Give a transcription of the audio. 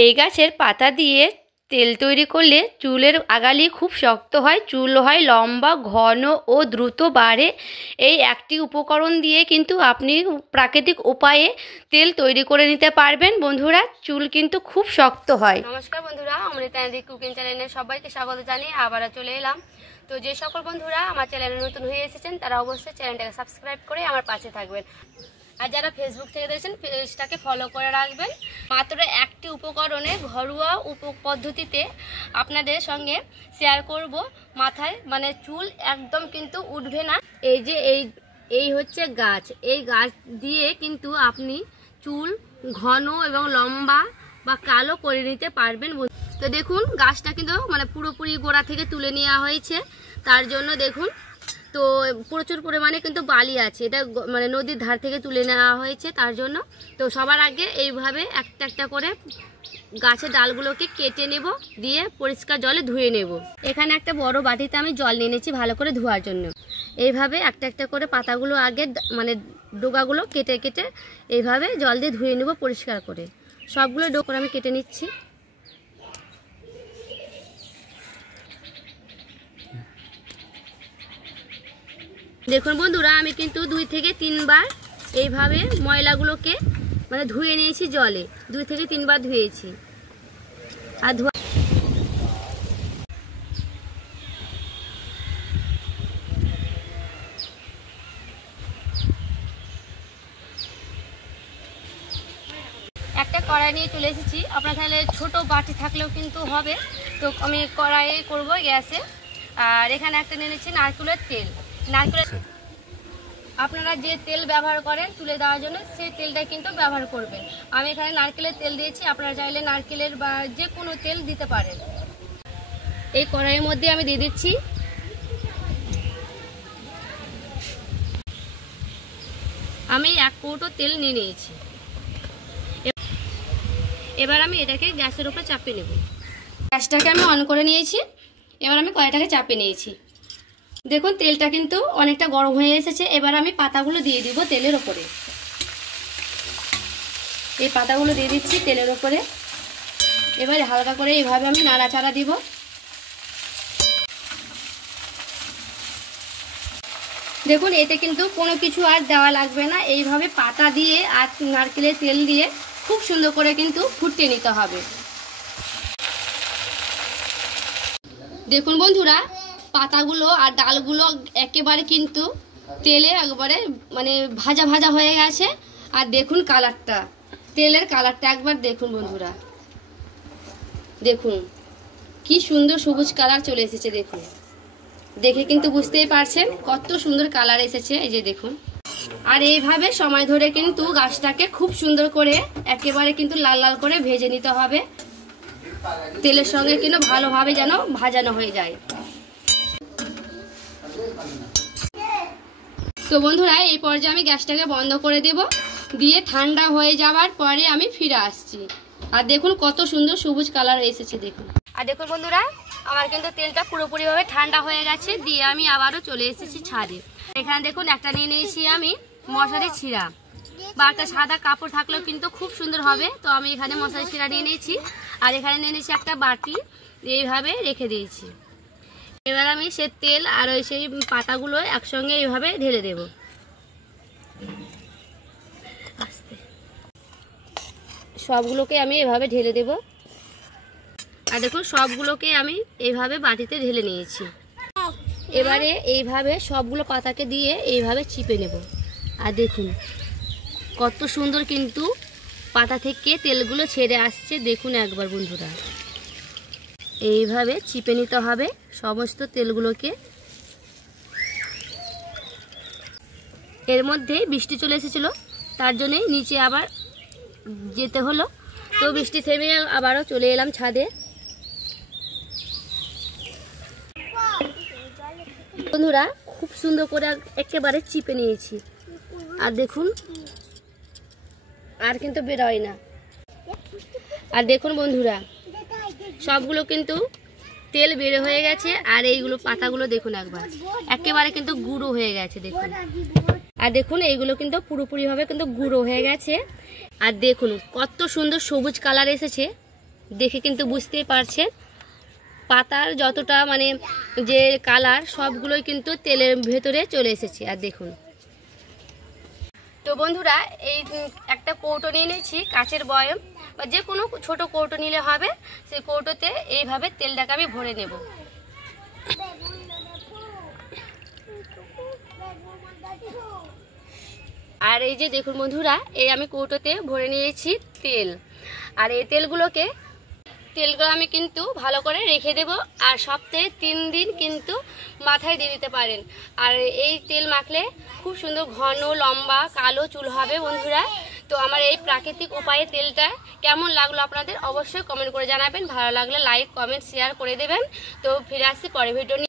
এই গাছের পাতা দিয়ে তেল তৈরি করলে চুলের আগালি খুব শক্ত হয়, চুল হয় লম্বা, ঘন ও দ্রুত বাড়ে। এই একটি উপকরণ দিয়ে কিন্তু আপনি প্রাকৃতিক উপায়ে তেল তৈরি করে নিতে পারবেন। বন্ধুরা, চুল কিন্তু খুব শক্ত হয়। নমস্কার বন্ধুরা, অমৃতা কুকিং চ্যানেলে সবাইকে স্বাগত জানিয়ে আবারও চলে এলাম। তো যে সকল বন্ধুরা আমার চ্যানেলে নতুন হয়ে এসেছেন তারা অবশ্যই চ্যানেলটাকে সাবস্ক্রাইব করে আমার পাশে থাকবেন, আর যারা ফেসবুক থেকে দেখছেন পেজটাকে ফলো করে রাখবেন। মাত্র একটি উপকরণে ঘরোয়া পদ্ধতিতে আপনাদের সঙ্গে শেয়ার করব। মাথায় চুল একদম কিন্তু উঠবে না। এই যে এই হচ্ছে গাছ, এই গাছ দিয়ে কিন্তু আপনি চুল ঘন এবং লম্বা বা কালো করে নিতে পারবেন। তো দেখুন, গাছটা কিন্তু পুরোপুরি গোড়া থেকে তুলে নেওয়া হয়েছে। তার জন্য দেখুন, তো প্রচুর পরিমাণে কিন্তু বালি আছে, এটা নদীর ধার থেকে তুলে নেওয়া হয়েছে। তার জন্য তো সবার আগে এইভাবে একটা একটা করে গাছের ডালগুলোকে কেটে নেব, দিয়ে পরিষ্কার জলে ধুয়ে নেব। এখানে একটা বড় বাটিতে আমি জল নিয়ে নিয়েছি ভালো করে ধোয়ার জন্য। এইভাবে একটা একটা করে পাতাগুলো আগে ডোগাগুলো কেটে কেটে এইভাবে জল দিয়ে ধুয়ে নেব পরিষ্কার করে। সবগুলো ডোকা আমি কেটে নিচ্ছি। দেখুন বন্ধুরা, আমি কিন্তু 2 থেকে 3 বার এইভাবে ময়লাগুলোকে ধুয়ে নিয়েছি জলে। 2 থেকে 3 বার ধুয়েছি। আর ধোয়া একটা কড়াই নিয়ে চলে এসেছি। আপনার তাহলে ছোট বাটি থাকলেও কিন্তু হবে। তো আমি কড়াইয়ে করব গ্যাসে। আর এখানে একটা নিয়ে নিচ্ছি নারকেলের তেল। আপনারা যে তেল ব্যবহার করেন চুলে দেওয়ার জন্য সেই তেলটা কিন্তু ব্যবহার করবেন। আমি এখানে নারকেলের তেল দিয়েছি, আপনারা চাইলে নারকেলের বা যে কোনো তেল দিতে পারেন। এই কড়াইয়ের মধ্যে আমি দিয়ে দিচ্ছি আমি 1 কৌটো তেল নিয়ে নিয়েছি। এবার আমি এটাকে গ্যাসের উপর চাপিয়ে নেব। গ্যাসটাকে আমি অন করে নিয়েছি। এবার আমি কড়াইটাকে চাপিয়ে নিয়েছি। দেখুন, তেলটা কিন্তু অনেকটা গরম হয়ে এসেছে। এবার আমি পাতাগুলো দিয়ে দিব তেলের ওপরে। এই পাতাগুলো দিয়ে দিচ্ছি তেলের ওপরে। এবার হালকা করে এইভাবে আমি নাড়াচাড়া দিব। দেখুন, এতে কিন্তু কোনো কিছু আর দেওয়া লাগবে না। এইভাবে পাতা দিয়ে আর নারকেলের তেল দিয়ে খুব সুন্দর করে কিন্তু ফুটিয়ে নিতে হবে। দেখুন বন্ধুরা, পাতাগুলো আর ডালগুলো একেবারে কিন্তু তেলে একবারে ভাজা ভাজা হয়ে গেছে। আর দেখুন কালারটা, তেলের কালারটা একবার দেখুন বন্ধুরা। দেখুন কি সুন্দর সবুজ কালার চলে এসেছে। দেখুন, দেখে কিন্তু বুঝতেই পারছেন কত সুন্দর কালার এসেছে। এই যে দেখুন। আর এইভাবে সময় ধরে কিন্তু গাছটাকে খুব সুন্দর করে একেবারে কিন্তু লাল লাল করে ভেজে নিতে হবে। তেলের সঙ্গে কিন্তু ভালোভাবে যেন ভাজানো হয়ে যায়। তো বন্ধুরা, এই পর্যায়ে আমি গ্যাসটাকে বন্ধ করে দেব। দিয়ে ঠান্ডা হয়ে যাওয়ার পরে আমি ফিরে আসছি। আর দেখুন কত সুন্দর সবুজ কালার এসেছে। দেখুন, আর দেখুন বন্ধুরা, আমার কিন্তু তেলটা পুরোপুরিভাবে ঠান্ডা হয়ে গেছে। দিয়ে আমি আবারও চলে এসেছি ছাদে। এখানে দেখুন একটা নিয়ে নিয়েছি আমি মশারি ছিঁড়া, বা একটা সাদা কাপড় থাকলেও কিন্তু খুব সুন্দর হবে। তো আমি এখানে মশারি ছিঁড়া নিয়ে নিয়েছি। আর এখানে নিয়ে নিয়েছি একটা বাটি, এইভাবে রেখে দিয়েছি। এবার আমি সে তেল আর সেই পাতাগুলো একসঙ্গে এইভাবে ঢেলে দেব। সবগুলোকে আমি এভাবে ঢেলে দেব। আর দেখুন, সবগুলোকে আমি এইভাবে বাটিতে ঢেলে নিয়েছি। এবারে এইভাবে সবগুলো পাতাকে দিয়ে এইভাবে চিপে নেব। আর দেখুন কত সুন্দর কিন্তু পাতা থেকে তেলগুলো ছেড়ে আসছে। দেখুন একবার বন্ধুরা, এইভাবে চিপে নিতে হবে সমস্ত তেলগুলোকে। এর মধ্যে বৃষ্টি চলে এসেছিল, তার জন্যই নিচে আবার যেতে হলো। তো বৃষ্টি থেমে আবারও চলে এলাম ছাদে। বন্ধুরা, খুব সুন্দর করে একেবারে চিপে নিয়েছি। আর দেখুন, আর কিন্তু বেরোয় না। আর দেখুন বন্ধুরা, সবগুলো কিন্তু তেল বের হয়ে গেছে। আর এইগুলো পাতাগুলো দেখুন একবার একেবারে কিন্তু গুঁড়ো হয়ে গেছে। দেখুন, আর দেখুন এইগুলো কিন্তু পুরোপুরিভাবে কিন্তু গুঁড়ো হয়ে গেছে। আর দেখুন কত সুন্দর সবুজ কালার এসেছে। দেখে কিন্তু বুঝতেই পারছেন পাতার যতটা মানে যে কালার সবগুলোই কিন্তু তেলের ভেতরে চলে এসেছে। আর দেখুন তো বন্ধুরা, এই একটা কৌটো নিয়ে নিয়েছি, কাচের বয়ম বা যে কোনো ছোট কৌটো নিলে হবে। সেই কৌটোতে এইভাবে তেলটাকে আমি ভরে নেব। আর এই যে দেখুন বন্ধুরা, এই আমি কৌটোতে ভরে নিয়েছি তেল। আর এই তেলগুলো আমি কিন্তু ভালো করে রেখে দেব। আর সপ্তাহে 3 দিন কিন্তু মাথায় দিয়ে দিতে পারেন। আর এই তেল মাখলে খুব সুন্দর ঘন লম্বা কালো চুল হবে বন্ধুরা। তো আমার এই প্রাকৃতিক উপায়ে তেলটা কেমন লাগলো আপনাদের অবশ্যই কমেন্ট করে জানাবেন। ভালো লাগলে লাইক কমেন্ট শেয়ার করে দেবেন। তো ফিরে আসছি পরে ভিডিও নিয়ে।